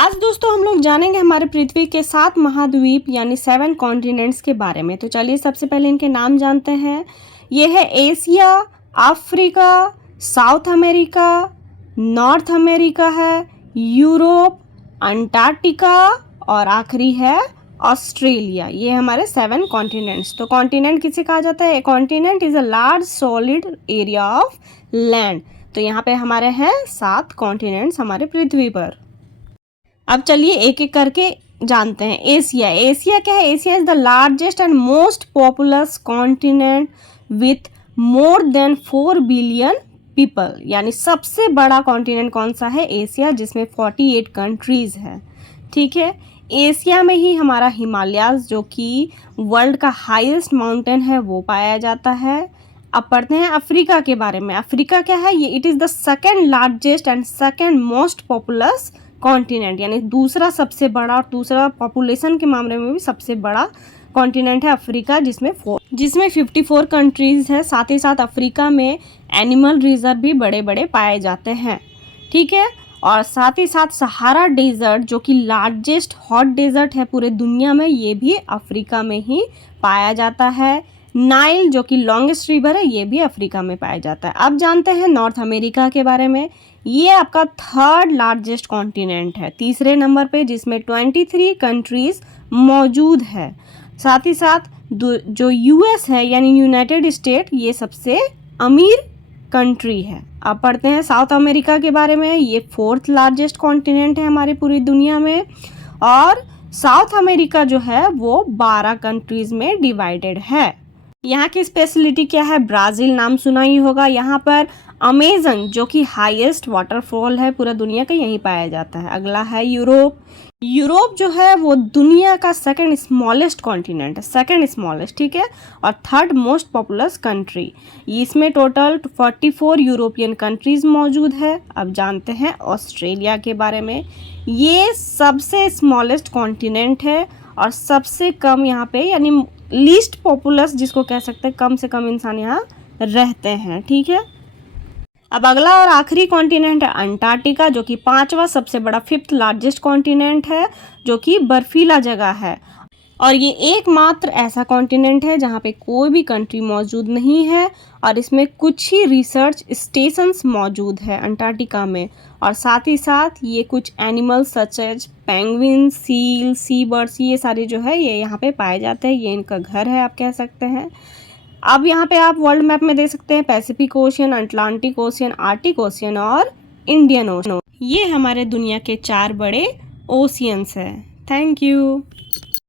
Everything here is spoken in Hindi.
आज दोस्तों हम लोग जानेंगे हमारे पृथ्वी के 7 महाद्वीप यानी 7 कॉन्टिनेंट्स के बारे में। तो चलिए सबसे पहले इनके नाम जानते हैं। ये है Asia, Africa, south America, north America है, यूरोप, अंटार्कटिका और आखिरी है ऑस्ट्रेलिया। ये हमारे 7 कॉन्टिनेंट्स। तो कॉन्टिनेंट किसे कहा जाता है? ए continent is a large solid area of land. तो यहाँ पे हमारे हैं 7 कॉन्टिनेंट्स हमारे पृथ्वी पर। अब चलिए एक एक करके जानते हैं। एशिया, एशिया क्या है? Asia is the largest and most populous continent with more than 4 billion people. यानी सबसे बड़ा कॉन्टिनेंट कौन सा है? एशिया, जिसमें 48 कंट्रीज है। ठीक है, एशिया में ही हमारा हिमालयाज जो कि वर्ल्ड का हाईएस्ट माउंटेन है वो पाया जाता है। अब पढ़ते हैं अफ्रीका के बारे में। अफ्रीका क्या है? ये it is the second largest and second most populous continent, यानी दूसरा सबसे बड़ा और दूसरा पॉपुलेशन के मामले में भी सबसे बड़ा कॉन्टिनेंट है अफ्रीका, जिसमें 54 कंट्रीज है। साथ ही साथ अफ्रीका में एनिमल रिजर्व भी बड़े बड़े पाए जाते हैं। ठीक है, और साथ ही साथ सहारा डेजर्ट जो कि लार्जेस्ट हॉट डेजर्ट है पूरे दुनिया में, ये भी अफ्रीका में ही पाया जाता है। नाइल जो कि लॉन्गेस्ट रिवर है, ये भी अफ्रीका में पाया जाता है। अब जानते हैं नॉर्थ अमेरिका के बारे में। ये आपका 3rd लार्जेस्ट कॉन्टिनेंट है, तीसरे नंबर पे, जिसमें 23 कंट्रीज मौजूद है। साथ ही साथ जो यूएस है यानी यूनाइटेड स्टेट, ये सबसे अमीर कंट्री है। अब पढ़ते हैं साउथ अमेरिका के बारे में। ये 4th लार्जेस्ट कॉन्टिनेंट है हमारी पूरी दुनिया में, और साउथ अमेरिका जो है वो 12 कंट्रीज में डिवाइडेड है। यहाँ की स्पेशलिटी क्या है? ब्राज़ील नाम सुना ही होगा। यहाँ पर अमेजन जो कि हाईएस्ट वाटरफॉल है पूरा दुनिया का, यहीं पाया जाता है। अगला है यूरोप। यूरोप जो है वो दुनिया का सेकंड स्मॉलेस्ट कॉन्टिनेंट है, सेकंड स्मॉलेस्ट, ठीक है, और 3rd मोस्ट पॉपुलस कंट्री। इसमें टोटल 44 यूरोपियन कंट्रीज मौजूद है। अब जानते हैं ऑस्ट्रेलिया के बारे में। ये सबसे स्मॉलेस्ट कॉन्टिनेंट है और सबसे कम यहाँ पे, यानी लीस्ट पॉपुलस जिसको कह सकते हैं, कम से कम इंसान यहाँ रहते हैं। ठीक है, अब अगला और आखिरी कॉन्टिनेंट है अंटार्कटिका, जो कि 5वां सबसे बड़ा 5th लार्जेस्ट कॉन्टिनेंट है, जो कि बर्फीला जगह है। और ये एकमात्र ऐसा कॉन्टिनेंट है जहाँ पे कोई भी कंट्री मौजूद नहीं है, और इसमें कुछ ही रिसर्च स्टेशंस मौजूद है अंटार्कटिका में। और साथ ही साथ ये कुछ animals such as penguin, seal, sea birds, ये सारे जो है ये यहाँ पे पाए जाते हैं। ये इनका घर है आप कह सकते हैं। अब यहाँ पे आप वर्ल्ड मैप में देख सकते हैं Pacific ocean, Atlantic ocean, Arctic ocean और इंडियन ओशियन। ये हमारे दुनिया के 4 बड़े ओशियंस हैं। Thank you.